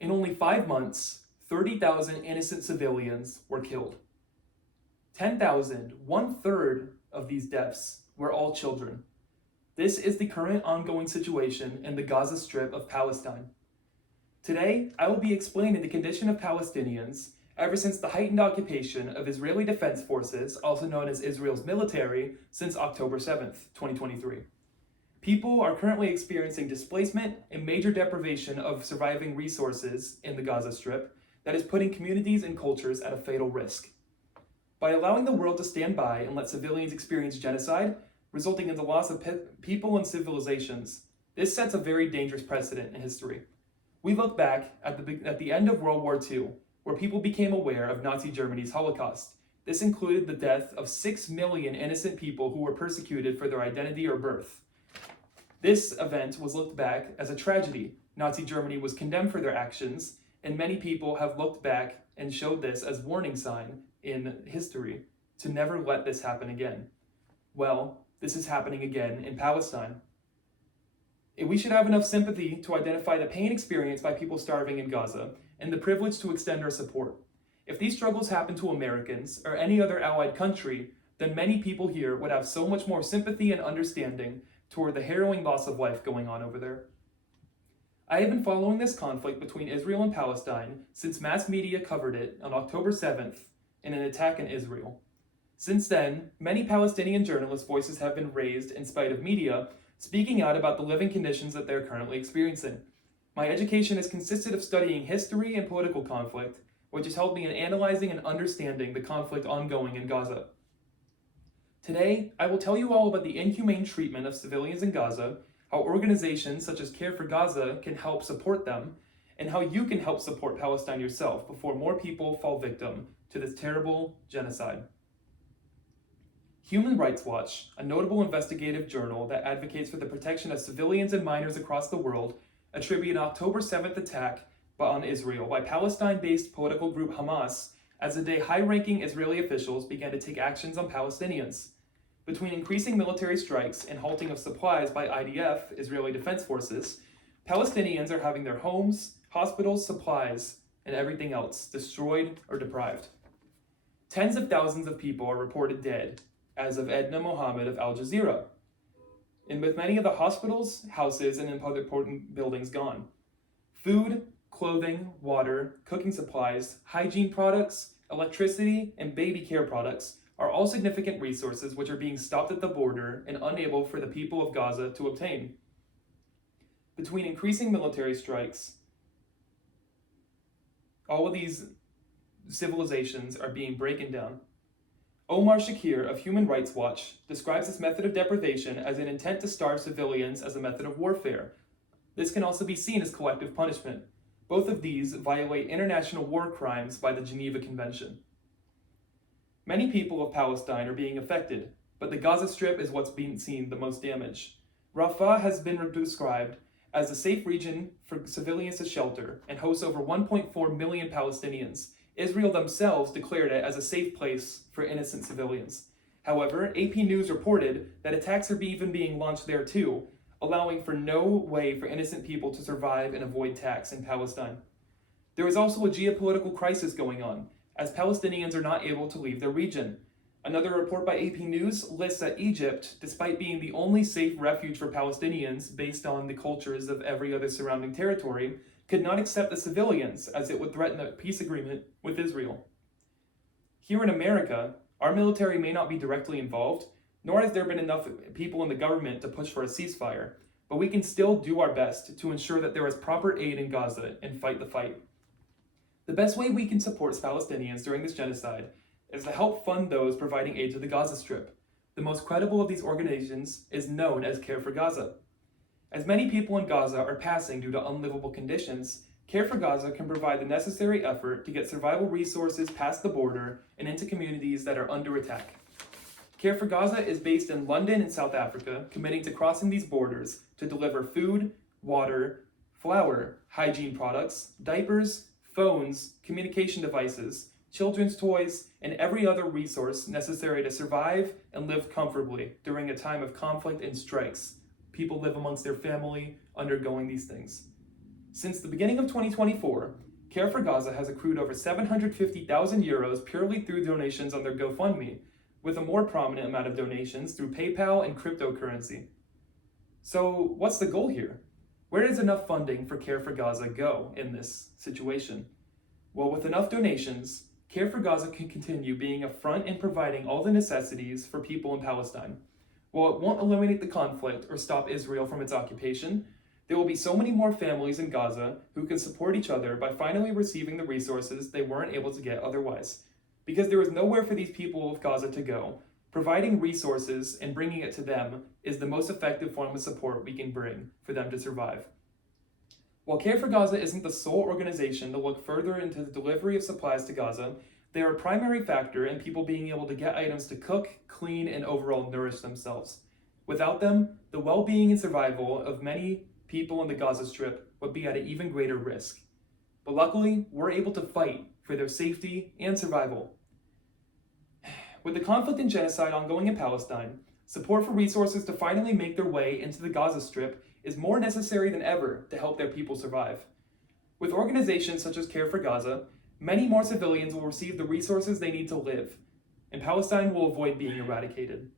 In only 5 months, 30,000 innocent civilians were killed. 10,000, one-third of these deaths, were all children. This is the current ongoing situation in the Gaza Strip of Palestine. Today, I will be explaining the condition of Palestinians ever since the heightened occupation of Israeli Defense Forces, also known as Israel's military, since October 7th, 2023. People are currently experiencing displacement and major deprivation of surviving resources in the Gaza Strip that is putting communities and cultures at a fatal risk. By allowing the world to stand by and let civilians experience genocide, resulting in the loss of people and civilizations, this sets a very dangerous precedent in history. We look back at the end of World War II, where people became aware of Nazi Germany's Holocaust. This included the death of 6 million innocent people who were persecuted for their identity or birth. This event was looked back as a tragedy. Nazi Germany was condemned for their actions, and many people have looked back and showed this as a warning sign in history to never let this happen again. Well, this is happening again in Palestine. We should have enough sympathy to identify the pain experienced by people starving in Gaza and the privilege to extend our support. If these struggles happen to Americans or any other allied country, then many people here would have so much more sympathy and understanding toward the harrowing loss of life going on over there. I have been following this conflict between Israel and Palestine since mass media covered it on October 7th in an attack in Israel. Since then, many Palestinian journalists' voices have been raised in spite of media, speaking out about the living conditions that they're currently experiencing. My education has consisted of studying history and political conflict, which has helped me in analyzing and understanding the conflict ongoing in Gaza. Today, I will tell you all about the inhumane treatment of civilians in Gaza, how organizations such as CareForGaza can help support them, and how you can help support Palestine yourself before more people fall victim to this terrible genocide. Human Rights Watch, a notable investigative journal that advocates for the protection of civilians and minors across the world, attributed an October 7th attack on Israel by Palestine-based political group Hamas as the day high-ranking Israeli officials began to take actions on Palestinians. Between increasing military strikes and halting of supplies by IDF, Israeli Defense Forces, Palestinians are having their homes, hospitals, supplies, and everything else destroyed or deprived. Tens of thousands of people are reported dead, as of Edna Mohammed of Al Jazeera, and with many of the hospitals, houses, and other important buildings gone. Food, clothing, water, cooking supplies, hygiene products, electricity, and baby care products are all significant resources which are being stopped at the border and unable for the people of Gaza to obtain. Between increasing military strikes, all of these civilizations are being broken down. Omar Shakir of Human Rights Watch describes this method of deprivation as an intent to starve civilians as a method of warfare. This can also be seen as collective punishment. Both of these violate international war crimes by the Geneva Convention. Many people of Palestine are being affected, but the Gaza Strip is what's being seen the most damage. Rafah has been described as a safe region for civilians to shelter and hosts over 1.4 million Palestinians. Israel themselves declared it as a safe place for innocent civilians. However, AP News reported that attacks are even being launched there too, allowing for no way for innocent people to survive and avoid attacks in Palestine. There is also a geopolitical crisis going on, as Palestinians are not able to leave their region. Another report by AP News lists that Egypt, despite being the only safe refuge for Palestinians based on the cultures of every other surrounding territory, could not accept the civilians as it would threaten a peace agreement with Israel. Here in America, our military may not be directly involved, nor has there been enough people in the government to push for a ceasefire, but we can still do our best to ensure that there is proper aid in Gaza and fight the fight. The best way we can support Palestinians during this genocide is to help fund those providing aid to the Gaza Strip. The most credible of these organizations is known as CareForGaza. As many people in Gaza are passing due to unlivable conditions, CareForGaza can provide the necessary effort to get survival resources past the border and into communities that are under attack. CareForGaza is based in London and South Africa, committing to crossing these borders to deliver food, water, flour, hygiene products, diapers, phones, communication devices, children's toys, and every other resource necessary to survive and live comfortably during a time of conflict and strikes. People live amongst their family, undergoing these things. Since the beginning of 2024, CareForGaza has accrued over 750,000 euros purely through donations on their GoFundMe, with a more prominent amount of donations through PayPal and cryptocurrency. So what's the goal here? Where does enough funding for CareForGaza go in this situation? Well, with enough donations, CareForGaza can continue being a front in providing all the necessities for people in Palestine. While it won't eliminate the conflict or stop Israel from its occupation, there will be so many more families in Gaza who can support each other by finally receiving the resources they weren't able to get otherwise. Because there is nowhere for these people of Gaza to go, providing resources and bringing it to them is the most effective form of support we can bring for them to survive. While CareForGaza isn't the sole organization to look further into the delivery of supplies to Gaza, they are a primary factor in people being able to get items to cook, clean, and overall nourish themselves. Without them, the well-being and survival of many people in the Gaza Strip would be at an even greater risk. But luckily, we're able to fight for their safety and survival. With the conflict and genocide ongoing in Palestine, support for resources to finally make their way into the Gaza Strip is more necessary than ever to help their people survive. With organizations such as CareForGaza, many more civilians will receive the resources they need to live, and Palestine will avoid being eradicated.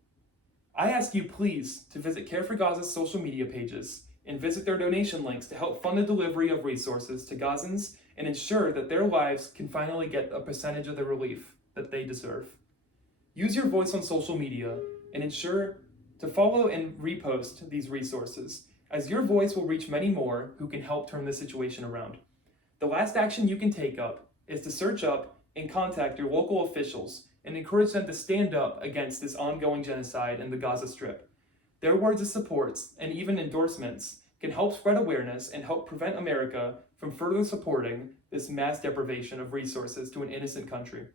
I ask you please to visit CareForGaza's social media pages and visit their donation links to help fund the delivery of resources to Gazans and ensure that their lives can finally get a percentage of the relief that they deserve. Use your voice on social media and ensure to follow and repost these resources, as your voice will reach many more who can help turn the situation around. The last action you can take up is to search up and contact your local officials and encourage them to stand up against this ongoing genocide in the Gaza Strip. Their words of support and even endorsements can help spread awareness and help prevent America from further supporting this mass deprivation of resources to an innocent country.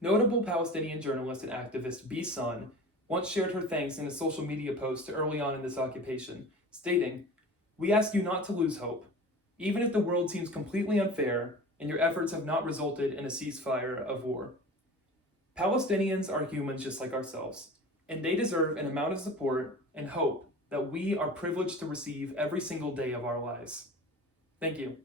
Notable Palestinian journalist and activist B. Sun once shared her thanks in a social media post early on in this occupation, stating, "We ask you not to lose hope. Even if the world seems completely unfair and your efforts have not resulted in a ceasefire of war. Palestinians are humans just like ourselves, and they deserve an amount of support and hope that we are privileged to receive every single day of our lives." Thank you.